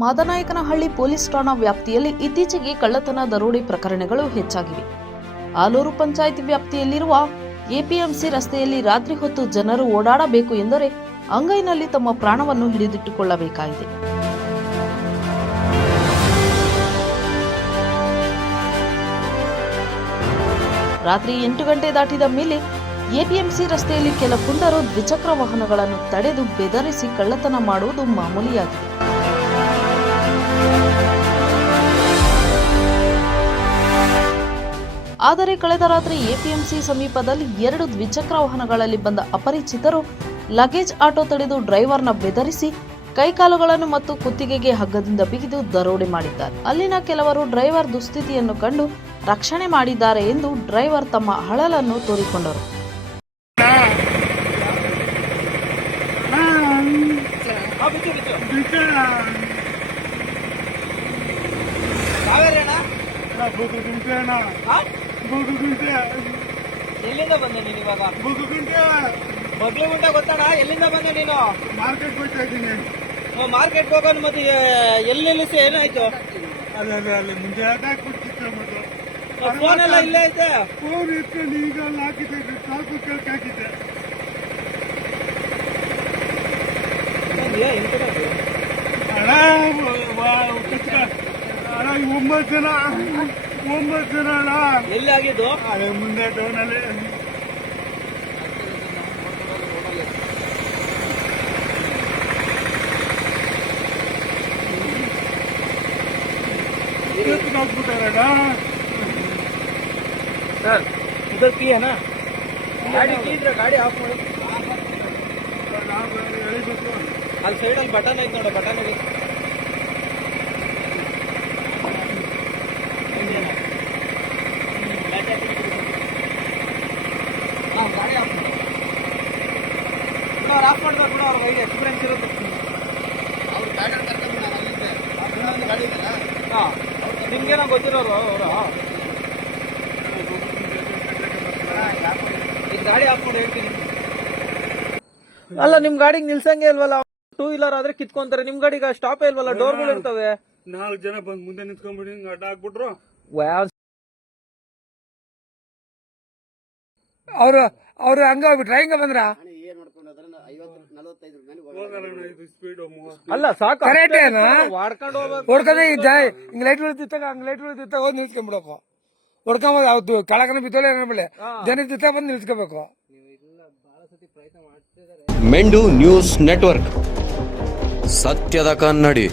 Madanayakanahalli police ಠಾಣಾ ವ್ಯಾಪ್ತಿಯಲ್ಲಿ ಇತ್ತೀಚೆಗೆ ಕಳ್ಳತನ ದರೋಡೆ ಪ್ರಕರಣಗಳು ಹೆಚ್ಚಾಗಿವೆ. ಆಲೂರು ಪಂಚಾಯಿತಿ ವ್ಯಾಪ್ತಿಯಲ್ಲಿರುವ ಎಪಿಎಂಸಿ ರಸ್ತೆಯಲ್ಲಿ ರಾತ್ರಿ ಹೊತ್ತು ಜನರು ಓಡಾಡಬೇಕು ಎಂದರೆ ಅಂಗೈನಲ್ಲಿ ತಮ್ಮ ಪ್ರಾಣವನ್ನು ಹಿಡಿದಿಟ್ಟುಕೊಳ್ಳಬೇಕಾಗಿದೆ. ರಾತ್ರಿ ಎಂಟು ಗಂಟೆ ದಾಟಿದ ಮೇಲೆ ಎಪಿಎಂಸಿ ರಸ್ತೆಯಲ್ಲಿ ಕೆಲ ಪುಂಡರು ದ್ವಿಚಕ್ರ ವಾಹನಗಳನ್ನು ತಡೆದು ಬೆದರಿಸಿ ಕಳ್ಳತನ ಮಾಡುವುದು ಮಾಮೂಲಿಯಾಗಿದೆ. ಆದರೆ ಕಳೆದ ರಾತ್ರಿ ಎಪಿಎಂಸಿ ಸಮೀಪದಲ್ಲಿ ಎರಡು ದ್ವಿಚಕ್ರ ವಾಹನಗಳಲ್ಲಿ ಬಂದ ಅಪರಿಚಿತರು ಲಗೇಜ್ ಆಟೋ ತಡೆದು ಡ್ರೈವರ್ನ ಬೆದರಿಸಿ ಕೈಕಾಲುಗಳನ್ನು ಮತ್ತು ಕುತ್ತಿಗೆಗೆ ಹಗ್ಗದಿಂದ ಬಿಗಿದು ದರೋಡೆ ಮಾಡಿದ್ದಾರೆ ಅಲ್ಲಿನ ಕೆಲವರು ಡ್ರೈವರ್ ದುಸ್ಥಿತಿಯನ್ನು ಕಂಡು ರಕ್ಷಣೆ ಮಾಡಿದ್ದಾರೆ ಎಂದು ಡ್ರೈವರ್ ತಮ್ಮ ಹಳಲನ್ನು ತೋರಿಕೊಂಡರು ಬುದು ಗುಂಟೆ ಅಣ್ಣ ಹಾ? ಬುದು ಗುಂಟೆ ಎಲ್ಲಿಂದ ಬಂದೆ ನೀನು ಇವಾಗ ಬುದು ಗುಂಟೆ ಗೊತ್ತಾಡ ಎಲ್ಲಿಂದ ಬಂದೆ ನೀನು ಮಾರ್ಕೆಟ್ ಹೋಗ್ತಾ ಇದ್ದೀನಿ ಮಾರ್ಕೆಟ್ ಹೋಗೋಣ ಮತ್ತೆ ಎಲ್ಲೆಲ್ಲಿ ಸಹ ಏನಾಯ್ತು ಅದೇ ಅಲ್ಲಿ ಮುಂದೆ ಬಿಡ್ತಿತ್ತು ಮತ್ತು ಫೋನ್ ಎಲ್ಲ ಇಲ್ಲೇ ಐತೆ ಫೋನ್ ಇಟ್ಕೊಂಡು ಈಗ ಅಲ್ಲಿ ಹಾಕಿದ್ದೆ ಸಾಕು ಕೇಳಕ್ ಹಾಕಿದ್ದೆ ಅಣ್ಣ ಒಂಬತ್ತು ಜನ ಒಂಬತ್ತು ಜನ ಅಣ್ಣ ಎಲ್ಲಿ ಆಗಿದ್ದು ಅದೇ ಮುಂದೆ ಟೌನಲ್ಲಿ ಸರ್ ಇದರ್ ಕೀ ಏನಾ ಗಾಡಿ ಕೀ ಇದ್ರೆ ಗಾಡಿ ಆಫ್ ಮಾಡಿ. ಎಳಿಬೇಕು ಅಲ್ಲಿ ಸೈಡಲ್ಲಿ ಬಟನ್ ಐತೆ ನೋಡಿ ಬಟನ್ ಇದೆ ಗಾಡಿ ಆಫ್ ಮಾಡು ಬಿಡು, ಅವ್ರು ಆಫ್ ಮಾಡಿದ್ರು ಬಿಡು ಅವ್ರ ಕೈಗೆ ಎಕ್ಸ್ಪೀರಿಯನ್ಸ್ ಇರುತ್ತೆ ಹಾ. ನಿಮ್ಗೇನೋ ಗೊತ್ತಿರೋರು ಅವರು. ಈಗ ಗಾಡಿ ಆಫ್ ಮಾಡಿ ಹೇಳ್ತೀನಿ. ಅಲ್ಲ ನಿಮ್ ಗಾಡಿಗೆ ನಿಲ್ಸಂಗೆ ಇಲ್ವಲ್ಲ? ಟೂ ವೀಲರ್ ಆದ್ರೆ ಕಿತ್ಕೊಂತಾರೆ. ನಿಮ್ ಗಾಡಿಗೆ ಸ್ಟಾಪ್ ಇಲ್ವಲ್ಲ? ಡೋರ್ಗಳು ಇರ್ತವೆ. ನಾಲ್ಕು ಜನ ಬಂದು ಮುಂದೆ ನಿಂತ್ಕೊಂಡ್ಬಿಡಿ ಅಡ್ಡ ಹಾಕ್ಬಿಟ್ರು. ಅವರು ಅವರು ಹಂಗ ಹೋಗ್ಬಿಟ್ರ. ಹೆಂಗ ಬಂದ್ರ? ಹೋಗಲ್ಲ ಇದು ಸ್ಪೀಡ್ ಅಲ್ಲ ಸಾಕು ಹೊಡ್ಕೊಂಡೇ ಏನಾ? ವಾಡ್ಕೊಂಡು ಹೋಗ್ಬೇಕು. ಹೊಡ್ಕದೆ ಹಿಂಗ್ ಲೈಟ್ ಉಳಿದಿತ್ತಾಗ ಹಂಗ್ ಲೈಟ್ ಉಳಿದಿತ್ತಾಗ ಹೋಗಿ ನಿಲ್ಸ್ಕೊಂಡ್ಬಿಡಕು. ಹೊಡ್ಕೊಂಬ ಅವ್ದು ಕೆಳಗನ ಬಿದ್ದೋಳೆ ಏನಬೇಳೆ ಜನ ದಿತ್ತ ಬಂದು ನಿಲ್ಸ್ಕೋಬೇಕು. ಮೆಂಡು ನ್ಯೂಸ್ ನೆಟ್ವರ್ಕ್. ಸತ್ಯದ ಕನ್ನಡಿ.